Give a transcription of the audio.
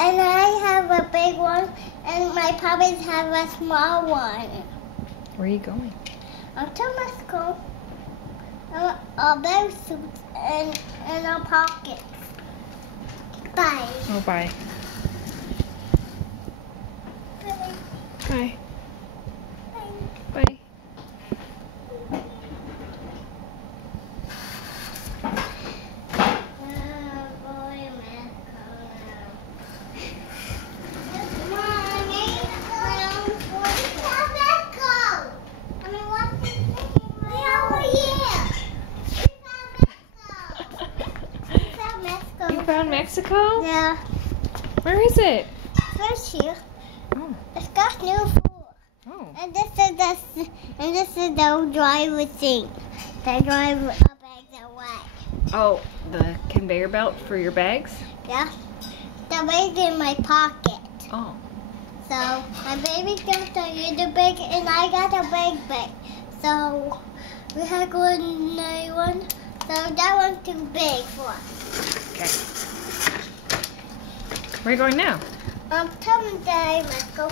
and I have a big one, and my puppies have a small one. Where are you going? To Mexico. A bear suit and a pocket. Bye. Oh, bye. Bye. Bye. Bye. You found Mexico? Yeah. Where is it? First here. Oh. It's got new food. Oh. And this is the driver thing. They drive a bag away. Oh, the conveyor belt for your bags? Yeah. The bag's in my pocket. Oh. So my baby got a little bag and I got a big bag. So we had one new one. So that one's too big for us. Okay. Where are you going now? Tell me, Daddy, let's go.